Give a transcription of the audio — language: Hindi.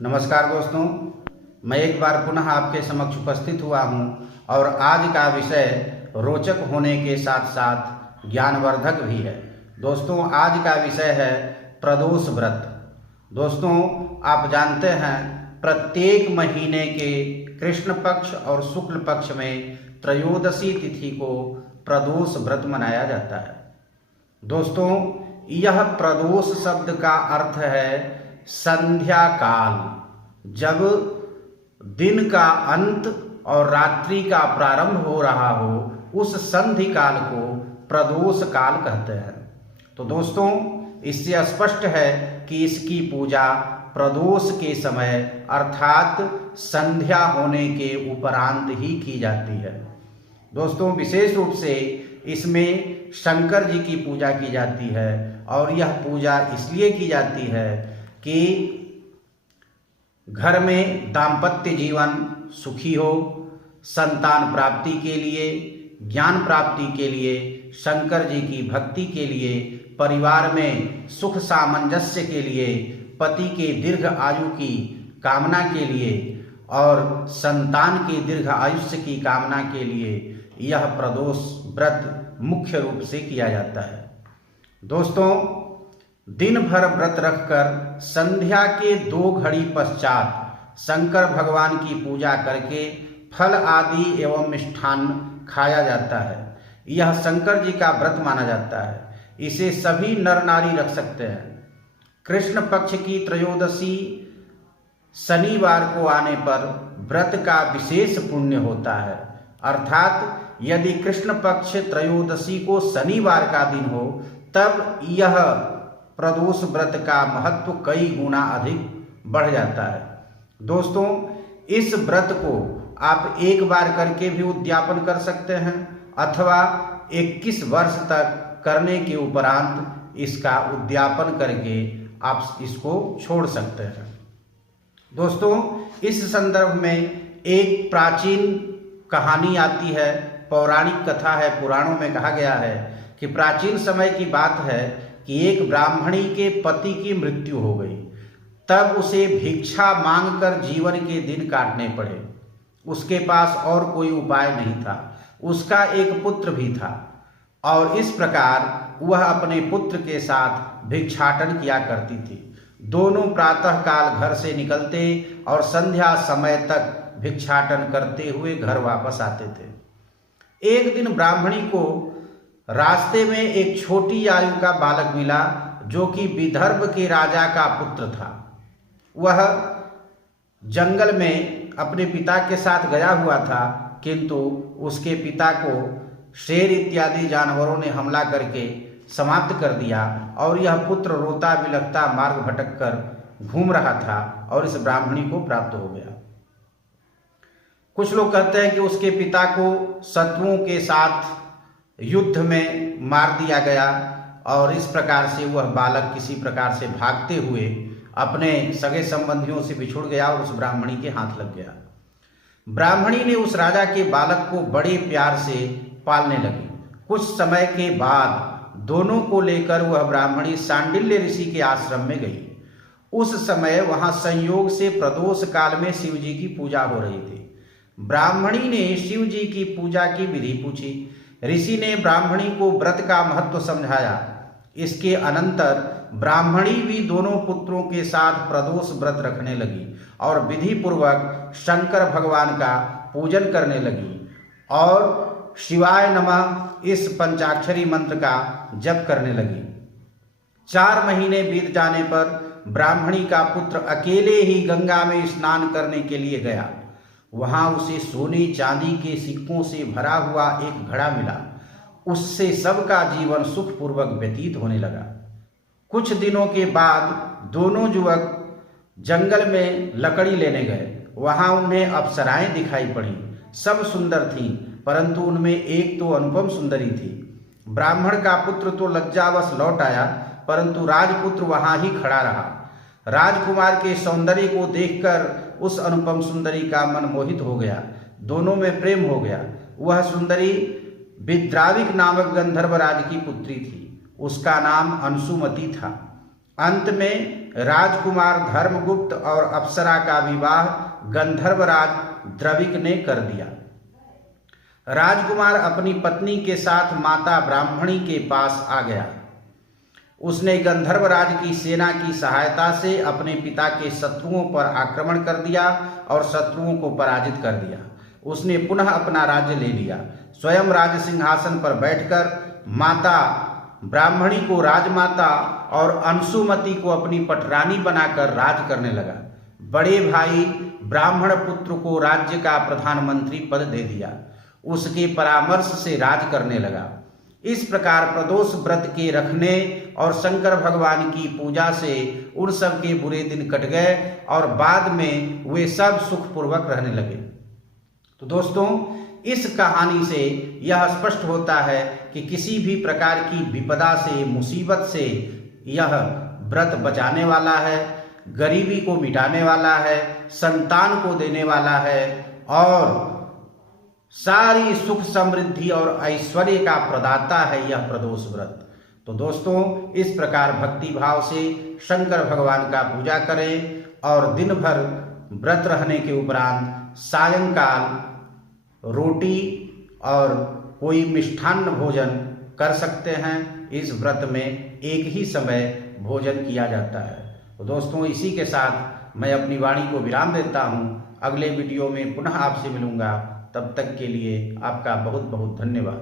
नमस्कार दोस्तों, मैं एक बार पुनः आपके समक्ष उपस्थित हुआ हूं और आज का विषय रोचक होने के साथ साथ ज्ञानवर्धक भी है। दोस्तों, आज का विषय है प्रदोष व्रत। दोस्तों, आप जानते हैं प्रत्येक महीने के कृष्ण पक्ष और शुक्ल पक्ष में त्रयोदशी तिथि को प्रदोष व्रत मनाया जाता है। दोस्तों, यह प्रदोष शब्द का अर्थ है संध्या काल। जब दिन का अंत और रात्रि का प्रारंभ हो रहा हो, उस संधि काल को प्रदोष काल कहते हैं। तो दोस्तों, इससे स्पष्ट है कि इसकी पूजा प्रदोष के समय अर्थात संध्या होने के उपरांत ही की जाती है। दोस्तों, विशेष रूप से इसमें शंकर जी की पूजा की जाती है और यह पूजा इसलिए की जाती है कि घर में दाम्पत्य जीवन सुखी हो, संतान प्राप्ति के लिए, ज्ञान प्राप्ति के लिए, शंकर जी की भक्ति के लिए, परिवार में सुख सामंजस्य के लिए, पति के दीर्घ आयु की कामना के लिए और संतान के दीर्घ आयुष्य की कामना के लिए यह प्रदोष व्रत मुख्य रूप से किया जाता है। दोस्तों, दिन भर व्रत रखकर संध्या के 2 घड़ी पश्चात शंकर भगवान की पूजा करके फल आदि एवं मिष्ठान खाया जाता है। यह शंकर जी का व्रत माना जाता है। इसे सभी नर नारी रख सकते हैं। कृष्ण पक्ष की त्रयोदशी शनिवार को आने पर व्रत का विशेष पुण्य होता है। अर्थात यदि कृष्ण पक्ष त्रयोदशी को शनिवार का दिन हो, तब यह प्रदोष व्रत का महत्व कई गुना अधिक बढ़ जाता है। दोस्तों, इस व्रत को आप एक बार करके भी उद्यापन कर सकते हैं अथवा 21 वर्ष तक करने के उपरांत इसका उद्यापन करके आप इसको छोड़ सकते हैं। दोस्तों, इस संदर्भ में एक प्राचीन कहानी आती है, पौराणिक कथा है। पुराणों में कहा गया है कि प्राचीन समय की बात है कि एक ब्राह्मणी के पति की मृत्यु हो गई। तब उसे भिक्षा मांगकर जीवन के दिन काटने पड़े। उसके पास और कोई उपाय नहीं था। उसका एक पुत्र भी था और इस प्रकार वह अपने पुत्र के साथ भिक्षाटन किया करती थी। दोनों प्रातः काल घर से निकलते और संध्या समय तक भिक्षाटन करते हुए घर वापस आते थे। एक दिन ब्राह्मणी को रास्ते में एक छोटी आयु का बालक मिला जो कि विदर्भ के राजा का पुत्र था। वह जंगल में अपने पिता के साथ गया हुआ था, किंतु उसके पिता को शेर इत्यादि जानवरों ने हमला करके समाप्त कर दिया और यह पुत्र रोता बिलखता मार्ग भटक कर घूम रहा था और इस ब्राह्मणी को प्राप्त हो गया। कुछ लोग कहते हैं कि उसके पिता को शत्रुओं के साथ युद्ध में मार दिया गया और इस प्रकार से वह बालक किसी प्रकार से भागते हुए अपने सगे संबंधियों से बिछुड़ गया और उस ब्राह्मणी के हाथ लग गया। ब्राह्मणी ने उस राजा के बालक को बड़े प्यार से पालने लगी। कुछ समय के बाद दोनों को लेकर वह ब्राह्मणी सांडिल्य ऋषि के आश्रम में गई। उस समय वहां संयोग से प्रदोष काल में शिव जी की पूजा हो रही थी। ब्राह्मणी ने शिव जी की पूजा की विधि पूछी। ऋषि ने ब्राह्मणी को व्रत का महत्व समझाया। इसके अनंतर ब्राह्मणी भी दोनों पुत्रों के साथ प्रदोष व्रत रखने लगी और विधि पूर्वक शंकर भगवान का पूजन करने लगी और शिवाय नमः इस पंचाक्षरी मंत्र का जप करने लगी। 4 महीने बीत जाने पर ब्राह्मणी का पुत्र अकेले ही गंगा में स्नान करने के लिए गया। वहां उसे सोने चांदी के सिक्कों से भरा हुआ एक घड़ा मिला। उससे सबका जीवन सुखपूर्वक व्यतीत होने लगा। कुछ दिनों के बाद दोनों युवक जंगल में लकड़ी लेने गए। वहां उन्हें अप्सराएं दिखाई पड़ी। सब सुंदर थीं, परंतु उनमें एक तो अनुपम सुंदरी थी। ब्राह्मण का पुत्र तो लज्जावश लौट आया, परंतु राजपुत्र वहां ही खड़ा रहा। राजकुमार के सौंदर्य को देखकर उस अनुपम सुंदरी का मन मोहित हो गया। दोनों में प्रेम हो गया। वह सुंदरी विद्राविक नामक गंधर्व राज की पुत्री थी। उसका नाम अंशुमती था। अंत में राजकुमार धर्मगुप्त और अप्सरा का विवाह गंधर्वराज द्रविक ने कर दिया। राजकुमार अपनी पत्नी के साथ माता ब्राह्मणी के पास आ गया। उसने गंधर्वराज की सेना की सहायता से अपने पिता के शत्रुओं पर आक्रमण कर दिया और शत्रुओं को पराजित कर दिया। उसने पुनः अपना राज्य ले लिया। स्वयं राज सिंहासन पर बैठकर माता ब्राह्मणी को राजमाता और अंशुमति को अपनी पटरानी बनाकर राज करने लगा। बड़े भाई ब्राह्मण पुत्र को राज्य का प्रधानमंत्री पद दे दिया। उसके परामर्श से राज करने लगा। इस प्रकार प्रदोष व्रत के रखने और शंकर भगवान की पूजा से उन सब के बुरे दिन कट गए और बाद में वे सब सुखपूर्वक रहने लगे। तो दोस्तों, इस कहानी से यह स्पष्ट होता है कि किसी भी प्रकार की विपदा से, मुसीबत से यह व्रत बचाने वाला है, गरीबी को मिटाने वाला है, संतान को देने वाला है और सारी सुख समृद्धि और ऐश्वर्य का प्रदाता है यह प्रदोष व्रत। तो दोस्तों, इस प्रकार भक्ति भाव से शंकर भगवान का पूजा करें और दिन भर व्रत रहने के उपरांत सायंकाल रोटी और कोई मिष्ठान्न भोजन कर सकते हैं। इस व्रत में एक ही समय भोजन किया जाता है। तो दोस्तों, इसी के साथ मैं अपनी वाणी को विराम देता हूँ। अगले वीडियो में पुनः आपसे मिलूंगा। तब तक के लिए आपका बहुत बहुत धन्यवाद।